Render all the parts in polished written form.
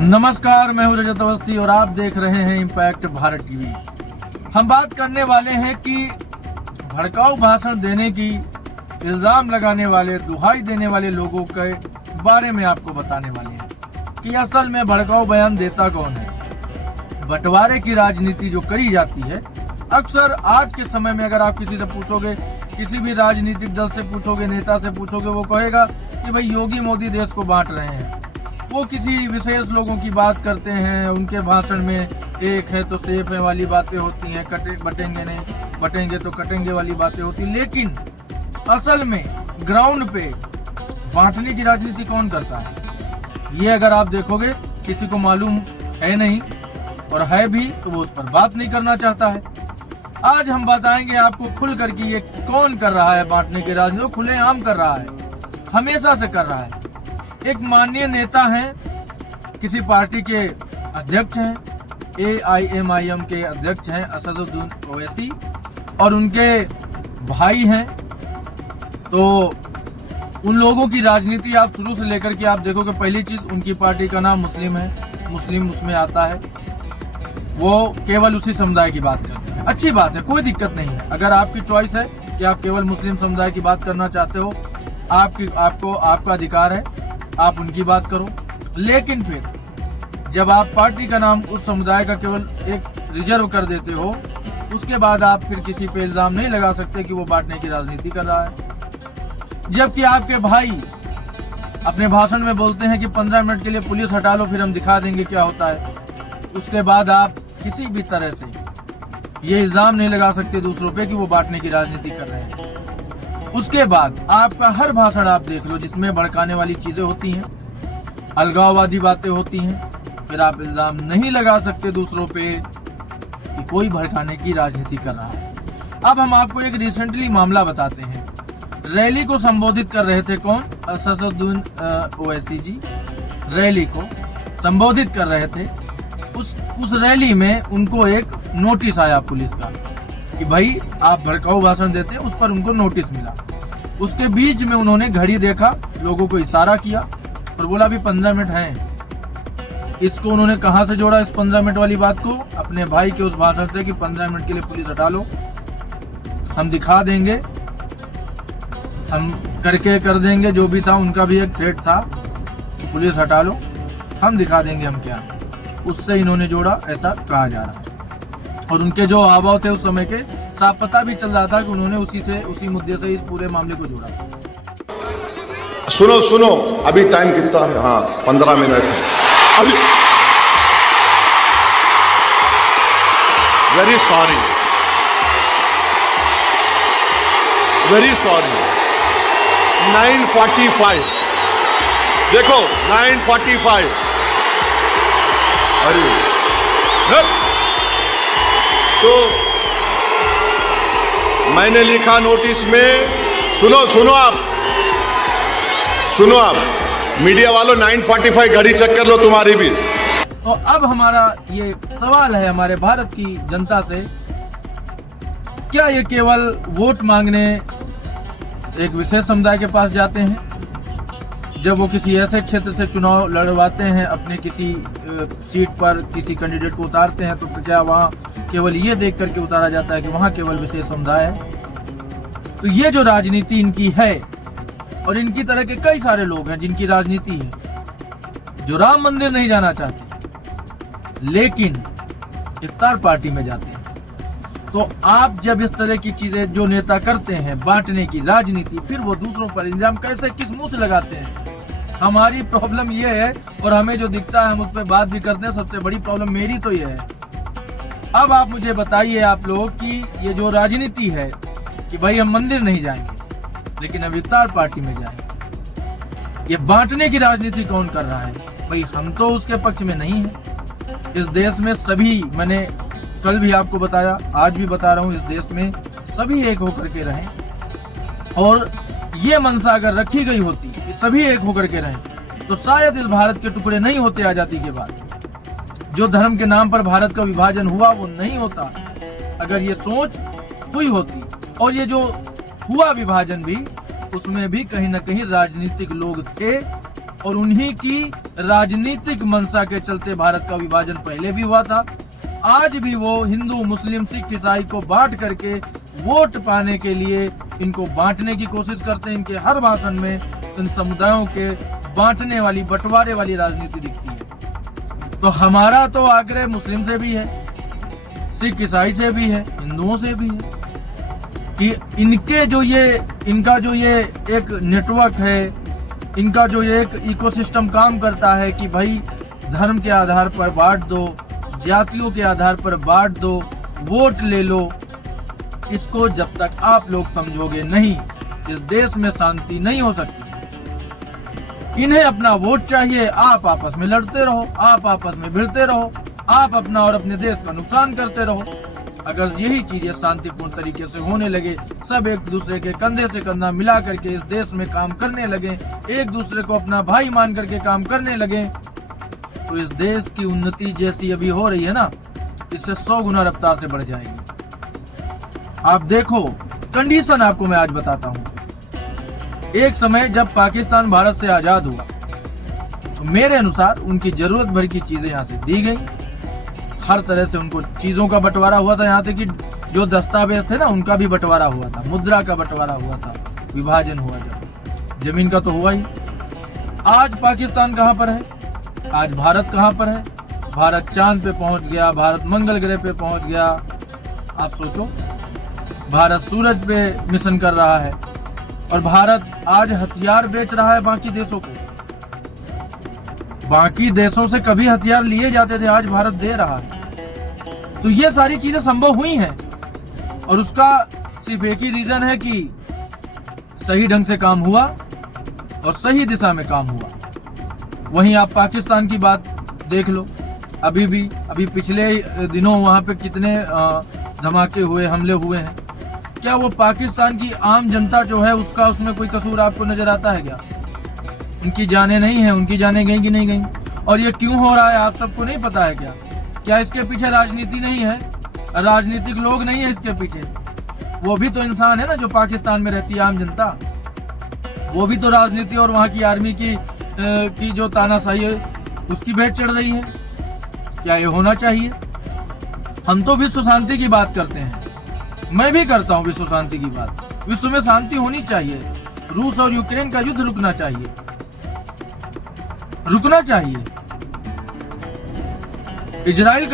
नमस्कार, मैं हूं रजत अवस्थी और आप देख रहे हैं इम्पैक्ट भारत टीवी। हम बात करने वाले हैं कि भड़काऊ भाषण देने की इल्जाम लगाने वाले, दुहाई देने वाले लोगों के बारे में आपको बताने वाले हैं कि असल में भड़काऊ बयान देता कौन है। बंटवारे की राजनीति जो करी जाती है, अक्सर आज के समय में अगर आप किसी से पूछोगे, किसी भी राजनीतिक दल से पूछोगे, नेता से पूछोगे, वो कहेगा कि भाई योगी मोदी देश को बांट रहे हैं। वो किसी विशेष लोगों की बात करते हैं, उनके भाषण में एक है तो सेफ है वाली बातें होती हैं, बटेंगे नहीं, बटेंगे तो कटेंगे वाली बातें होती हैं। लेकिन असल में ग्राउंड पे बांटने की राजनीति कौन करता है, ये अगर आप देखोगे किसी को मालूम है नहीं, और है भी तो वो उस पर बात नहीं करना चाहता है। आज हम बताएंगे आपको खुल कर कि ये कौन कर रहा है बांटने की राजनीति, खुलेआम कर रहा है, हमेशा से कर रहा है। एक माननीय नेता हैं, किसी पार्टी के अध्यक्ष हैं, AIMIM के अध्यक्ष हैं असदुद्दीन ओवैसी, और उनके भाई हैं। तो उन लोगों की राजनीति आप शुरू से लेकर के आप देखोगे, पहली चीज उनकी पार्टी का नाम मुस्लिम है, मुस्लिम उसमें आता है। वो केवल उसी समुदाय की बात करते हैं। अच्छी बात है, कोई दिक्कत नहीं है। अगर आपकी चॉइस है कि आप केवल मुस्लिम समुदाय की बात करना चाहते हो, आपका अधिकार है, आप उनकी बात करो। लेकिन फिर जब आप पार्टी का नाम उस समुदाय का केवल एक रिजर्व कर देते हो, उसके बाद आप फिर किसी पे इल्जाम नहीं लगा सकते कि वो बांटने की राजनीति कर रहा है। जबकि आपके भाई अपने भाषण में बोलते हैं कि 15 मिनट के लिए पुलिस हटा लो, फिर हम दिखा देंगे क्या होता है। उसके बाद आप किसी भी तरह से ये इल्जाम नहीं लगा सकते दूसरों पे कि वो बांटने की राजनीति कर रहे हैं। उसके बाद आपका हर भाषण आप देख लो जिसमें भड़काने वाली चीजें होती हैं, अलगाववादी बातें होती हैं, फिर आप इल्जाम नहीं लगा सकते दूसरों पे कि कोई भड़काने की राजनीति कर रहा है। अब हम आपको एक रिसेंटली मामला बताते हैं। रैली को संबोधित कर रहे थे कौन? असदुद्दीन ओवैसी जी रैली को संबोधित कर रहे थे। उस रैली में उनको एक नोटिस आया पुलिस का कि भाई आप भड़काऊ भाषण देते हैं, उस पर उनको नोटिस मिला। उसके बीच में उन्होंने घड़ी देखा, लोगों को इशारा किया और बोला अभी 15 मिनट हैं। इसको उन्होंने कहां से जोड़ा, इस 15 मिनट वाली बात को अपने भाई के उस भाषण से कि 15 मिनट के लिए पुलिस हटा लो, हम दिखा देंगे, हम करके कर देंगे। जो भी था उनका भी एक थ्रेट था, पुलिस हटा लो, हम दिखा देंगे हम क्या। उससे इन्होंने जोड़ा, ऐसा कहा जा रहा है। और उनके जो हावभाव थे उस समय के, साफ पता भी चल रहा था कि उन्होंने उसी मुद्दे से इस पूरे मामले को जोड़ा। सुनो, अभी टाइम कितना है? हाँ, 15 मिनट है अभी। वेरी सॉरी, 9:45 देखो, 9:45। अरे तो मैंने लिखा नोटिस में, सुनो आप मीडिया वालों, 9:45 घड़ी चेक कर लो तुम्हारी भी। तो अब हमारा ये सवाल है हमारे भारत की जनता से, क्या ये केवल वोट मांगने एक विशेष समुदाय के पास जाते हैं? जब वो किसी ऐसे क्षेत्र से चुनाव लड़वाते हैं, अपने किसी सीट पर किसी कैंडिडेट को उतारते हैं, तो क्या वहाँ केवल ये देख करके उतारा जाता है कि वहाँ केवल विशेष समुदाय है? तो ये जो राजनीति इनकी है, और इनकी तरह के कई सारे लोग हैं जिनकी राजनीति है, जो राम मंदिर नहीं जाना चाहते लेकिन इफ्तार पार्टी में जाते हैं। तो आप जब इस तरह की चीजें जो नेता करते हैं, बांटने की राजनीति, फिर वो दूसरों पर इल्जाम कैसे, किस मुंह से लगाते हैं? हमारी प्रॉब्लम ये है, और हमें जो दिखता है हम उस पर बात भी करते हैं। सबसे बड़ी प्रॉब्लम मेरी तो ये है। अब आप मुझे बताइए आप लोग कि ये जो राजनीति है कि भाई हम मंदिर नहीं जाएंगे लेकिन अब इफ्तार पार्टी में जाएंगे, ये बांटने की राजनीति कौन कर रहा है? भाई हम तो उसके पक्ष में नहीं है। इस देश में सभी, मैंने कल भी आपको बताया, आज भी बता रहा हूँ, इस देश में सभी एक होकर के रहें। और ये मनसा अगर रखी गई होती कि सभी एक होकर के रहें, तो शायद इस भारत के टुकड़े नहीं होते आजादी के बाद। जो धर्म के नाम पर भारत का विभाजन हुआ वो नहीं होता अगर ये सोच हुई होती। और ये जो हुआ विभाजन भी, उसमें भी कहीं ना कहीं राजनीतिक लोग थे और उन्हीं की राजनीतिक मंशा के चलते भारत का विभाजन पहले भी हुआ था। आज भी वो हिंदू, मुस्लिम, सिख, ईसाई को बांट करके वोट पाने के लिए इनको बांटने की कोशिश करते हैं। इनके हर भाषण में इन समुदायों के बांटने वाली, बंटवारे वाली राजनीति दिखती है। तो हमारा तो आग्रह मुस्लिम से भी है, सिख ईसाई से भी है, हिंदुओं से भी है कि इनका जो ये एक नेटवर्क है, इनका जो ये एक इकोसिस्टम काम करता है कि भाई धर्म के आधार पर बांट दो, जातियों के आधार पर बांट दो, वोट ले लो, इसको जब तक आप लोग समझोगे नहीं, इस देश में शांति नहीं हो सकती। इन्हें अपना वोट चाहिए, आप आपस में लड़ते रहो, आप आपस में भिड़ते रहो, आप अपना और अपने देश का नुकसान करते रहो। अगर यही चीजें शांतिपूर्ण तरीके से होने लगे, सब एक दूसरे के कंधे से कंधा मिला करके इस देश में काम करने लगे, एक दूसरे को अपना भाई मान करके काम करने लगे, तो इस देश की उन्नति जैसी अभी हो रही है ना, इससे 100 गुना रफ्तार से बढ़ जाएगी। आप देखो, कंडीशन आपको मैं आज बताता हूँ। एक समय जब पाकिस्तान भारत से आजाद हुआ तो मेरे अनुसार उनकी जरूरत भर की चीजें यहाँ से दी गई, हर तरह से उनको चीजों का बंटवारा हुआ था। यहाँ तक कि जो दस्तावेज थे ना, उनका भी बंटवारा हुआ था, मुद्रा का बंटवारा हुआ था, विभाजन हुआ, जब जमीन का तो हुआ ही। आज पाकिस्तान कहाँ पर है? आज भारत कहाँ पर है? भारत चांद पे पहुंच गया, भारत मंगल ग्रह पे पहुंच गया। आप सोचो, भारत सूरज पे मिशन कर रहा है और भारत आज हथियार बेच रहा है बाकी देशों को। बाकी देशों से कभी हथियार लिए जाते थे, आज भारत दे रहा है। तो ये सारी चीजें संभव हुई हैं और उसका सिर्फ एक ही रीजन है कि सही ढंग से काम हुआ और सही दिशा में काम हुआ। वहीं आप पाकिस्तान की बात देख लो, अभी पिछले दिनों वहां पे कितने धमाके हुए, हमले हुए हैं। क्या वो पाकिस्तान की आम जनता जो है उसका उसमें कोई कसूर आपको नजर आता है क्या? उनकी जानें नहीं है, उनकी जानें गई कि नहीं गई? और ये क्यों हो रहा है आप सबको नहीं पता है क्या? क्या इसके पीछे राजनीति नहीं है, राजनीतिक लोग नहीं है इसके पीछे? वो भी तो इंसान है ना, जो पाकिस्तान में रहती है आम जनता, वो भी तो राजनीति और वहां की आर्मी की जो तानाशाही है उसकी भेंट चढ़ रही है। क्या ये होना चाहिए? हम तो विश्व शांति की बात करते हैं, मैं भी करता हूँ विश्व शांति की बात। विश्व में शांति होनी चाहिए, रूस और यूक्रेन का युद्ध रुकना चाहिए, रुकना चाहिए। इजराइल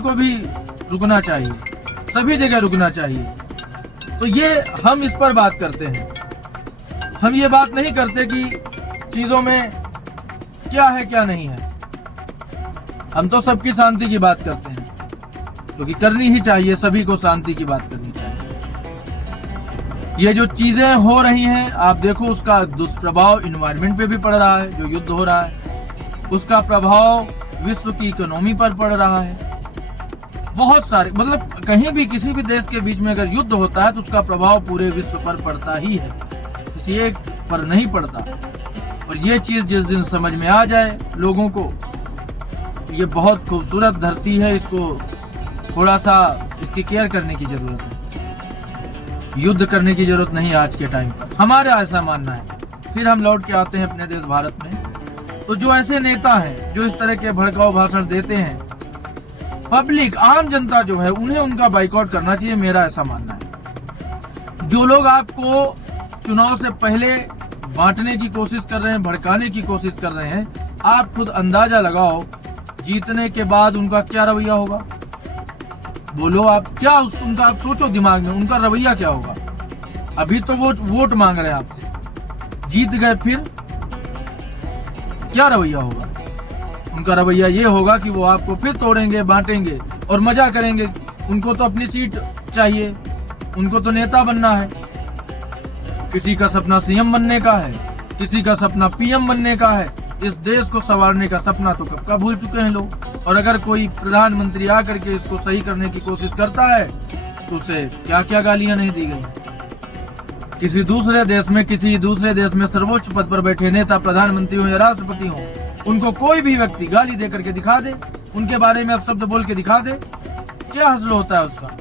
को भी रुकना चाहिए, सभी जगह रुकना चाहिए। तो ये हम इस पर बात करते हैं, हम ये बात नहीं करते कि चीजों में क्या है क्या नहीं है। हम तो सबकी शांति की बात करते हैं, क्योंकि करनी ही चाहिए, सभी को शांति की बात करनी चाहिए। ये जो चीजें हो रही हैं आप देखो, उसका दुष्प्रभाव इन्वायरमेंट पे भी पड़ रहा है। जो युद्ध हो रहा है उसका प्रभाव विश्व की इकोनॉमी पर पड़ रहा है। बहुत सारे, मतलब कहीं भी किसी भी देश के बीच में अगर युद्ध होता है तो उसका प्रभाव पूरे विश्व पर पड़ता ही है, किसी एक पर नहीं पड़ता। और ये चीज जिस दिन समझ में आ जाए लोगों को, ये बहुत खूबसूरत धरती है, इसको थोड़ा सा इसकी केयर करने की जरूरत है। युद्ध करने की जरूरत नहीं आज के टाइम पर, हमारा ऐसा मानना है। फिर हम लौट के आते हैं अपने देश भारत में। तो जो ऐसे नेता हैं जो इस तरह के भड़काऊ भाषण देते हैं, पब्लिक, आम जनता जो है, उन्हें उनका बाइकआउट करना चाहिए, मेरा ऐसा मानना है। जो लोग आपको चुनाव से पहले बांटने की कोशिश कर रहे हैं, भड़काने की कोशिश कर रहे हैं, आप खुद अंदाजा लगाओ जीतने के बाद उनका क्या रवैया होगा। बोलो आप, क्या उनका आप सोचो दिमाग में, उनका रवैया क्या होगा। अभी तो वो वोट मांग रहे हैं आपसे, जीत गए फिर क्या रवैया होगा। उनका रवैया ये होगा कि वो आपको फिर तोड़ेंगे, बांटेंगे और मजा करेंगे। उनको तो अपनी सीट चाहिए, उनको तो नेता बनना है। किसी का सपना सीएम बनने का है, किसी का सपना पीएम बनने का है। इस देश को संवारने का सपना तो कब का भूल चुके हैं लोग। और अगर कोई प्रधानमंत्री आकर के इसको सही करने की कोशिश करता है तो उसे क्या क्या गालियां नहीं दी गई। किसी दूसरे देश में सर्वोच्च पद पर बैठे नेता, प्रधानमंत्री हो या राष्ट्रपति हो, उनको कोई भी व्यक्ति गाली दे करके दिखा दे, उनके बारे में अपशब्द बोल के दिखा दे, क्या हासिल होता है उसका।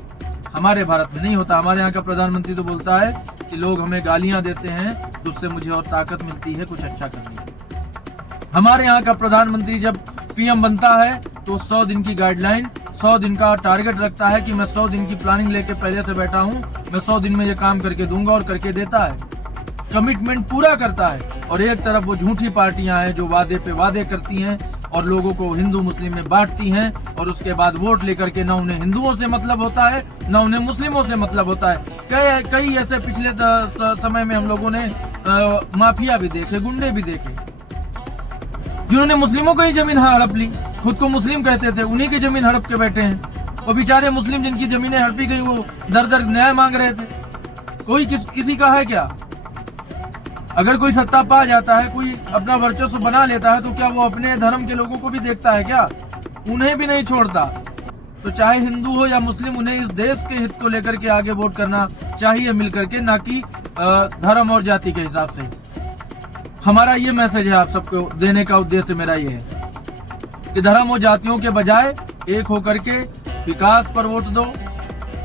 हमारे भारत में नहीं होता। हमारे यहाँ का प्रधानमंत्री तो बोलता है कि लोग हमें गालियां देते हैं तो उससे मुझे और ताकत मिलती है कुछ अच्छा करने की। हमारे यहाँ का प्रधानमंत्री जब पीएम बनता है तो 100 दिन की गाइडलाइन, 100 दिन का टारगेट रखता है कि मैं 100 दिन की प्लानिंग लेके पहले से बैठा हूँ, मैं 100 दिन में ये काम करके दूंगा, और करके देता है, कमिटमेंट पूरा करता है। और एक तरफ वो झूठी पार्टियां हैं जो वादे पे वादे करती हैं और लोगों को हिंदू मुस्लिम में बांटती हैं, और उसके बाद वोट लेकर के ना उन्हें हिंदुओं से मतलब होता है ना उन्हें मुस्लिमों से मतलब होता है। कई ऐसे पिछले समय में हम लोगों ने माफिया भी देखे, गुंडे भी देखे, जिन्होंने मुस्लिमों को ही जमीन हड़प ली, खुद को मुस्लिम कहते थे, उन्हीं की जमीन हड़प के बैठे हैं। वो बेचारे मुस्लिम जिनकी जमीनें हड़पी गई वो दर दर न्याय मांग रहे थे। कोई किसी का है क्या? अगर कोई सत्ता पा जाता है, कोई अपना वर्चस्व बना लेता है, तो क्या वो अपने धर्म के लोगों को भी देखता है क्या? उन्हें भी नहीं छोड़ता। तो चाहे हिंदू हो या मुस्लिम, उन्हें इस देश के हित को लेकर के आगे वोट करना चाहिए मिलकर के, ना कि धर्म और जाति के हिसाब से। हमारा ये मैसेज है आप सबको देने का उद्देश्य मेरा ये है कि धर्म और जातियों के बजाय एक होकर के विकास पर वोट दो,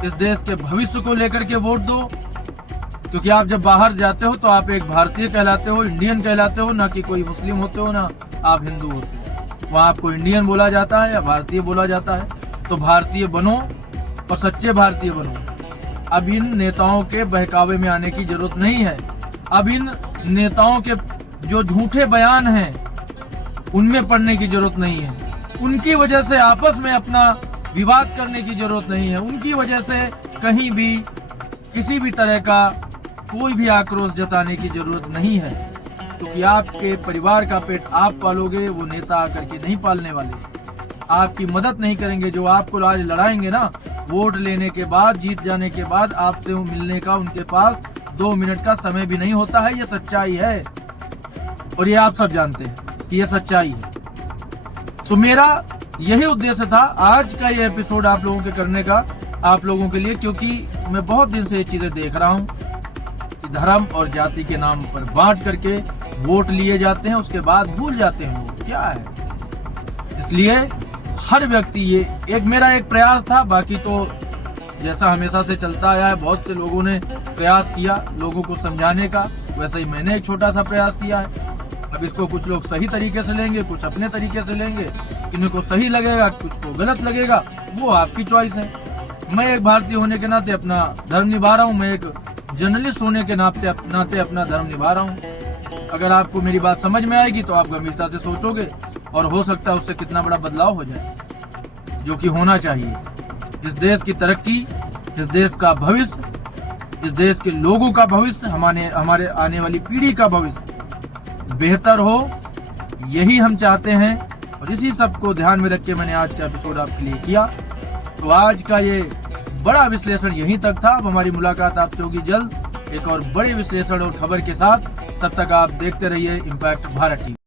इस देश के भविष्य को लेकर के वोट दो। क्योंकि आप जब बाहर जाते हो तो आप एक भारतीय कहलाते हो, इंडियन कहलाते हो, ना कि कोई मुस्लिम होते हो ना आप हिंदू होते हो। वहाँ आपको इंडियन बोला जाता है या भारतीय बोला जाता है। तो भारतीय बनो और सच्चे भारतीय बनो। अब इन नेताओं के बहकावे में आने की जरूरत नहीं है। अब इन नेताओं के जो झूठे बयान हैं उनमें पड़ने की जरूरत नहीं है। उनकी वजह से आपस में अपना विवाद करने की जरूरत नहीं है। उनकी वजह से कहीं भी किसी भी तरह का कोई भी आक्रोश जताने की जरूरत नहीं है, क्योंकि आपके परिवार का पेट आप पालोगे, वो नेता आकर के नहीं पालने वाले। आपकी मदद नहीं करेंगे। जो आपको आज लड़ाएंगे ना, वोट लेने के बाद, जीत जाने के बाद आपसे वो मिलने का उनके पास 2 मिनट का समय भी नहीं होता है। ये सच्चाई है और ये आप सब जानते हैं कि ये सच्चाई है। तो मेरा यही उद्देश्य था आज का ये एपिसोड आप लोगों के करने का, आप लोगों के लिए, क्योंकि मैं बहुत दिन से ये चीजें देख रहा हूँ कि धर्म और जाति के नाम पर बांट करके वोट लिए जाते हैं, उसके बाद भूल जाते हैं वो क्या है। इसलिए हर व्यक्ति, ये एक मेरा एक प्रयास था, बाकी तो जैसा हमेशा से चलता आया है, बहुत से लोगों ने प्रयास किया लोगों को समझाने का, वैसे ही मैंने एक छोटा सा प्रयास किया है। अब इसको कुछ लोग सही तरीके से लेंगे, कुछ अपने तरीके से लेंगे, किन्हीं को सही लगेगा, कुछ को गलत लगेगा, वो आपकी चॉइस है। मैं एक भारतीय होने के नाते अपना धर्म निभा रहा हूँ, मैं एक जर्नलिस्ट होने के नाते अपना धर्म निभा रहा हूँ। अगर आपको मेरी बात समझ में आएगी तो आप गंभीरता से सोचोगे और हो सकता है उससे कितना बड़ा बदलाव हो जाए, जो कि होना चाहिए। इस देश की तरक्की, इस देश का भविष्य, इस देश के लोगों का भविष्य, हमारे आने वाली पीढ़ी का भविष्य बेहतर हो, यही हम चाहते हैं। और इसी सब को ध्यान में रख के मैंने आज का एपिसोड आपके लिए किया। तो आज का ये बड़ा विश्लेषण यहीं तक था। अब हमारी मुलाकात आपसे होगी जल्द एक और बड़े विश्लेषण और खबर के साथ। तब तक आप देखते रहिए इम्पैक्ट भारत टीवी।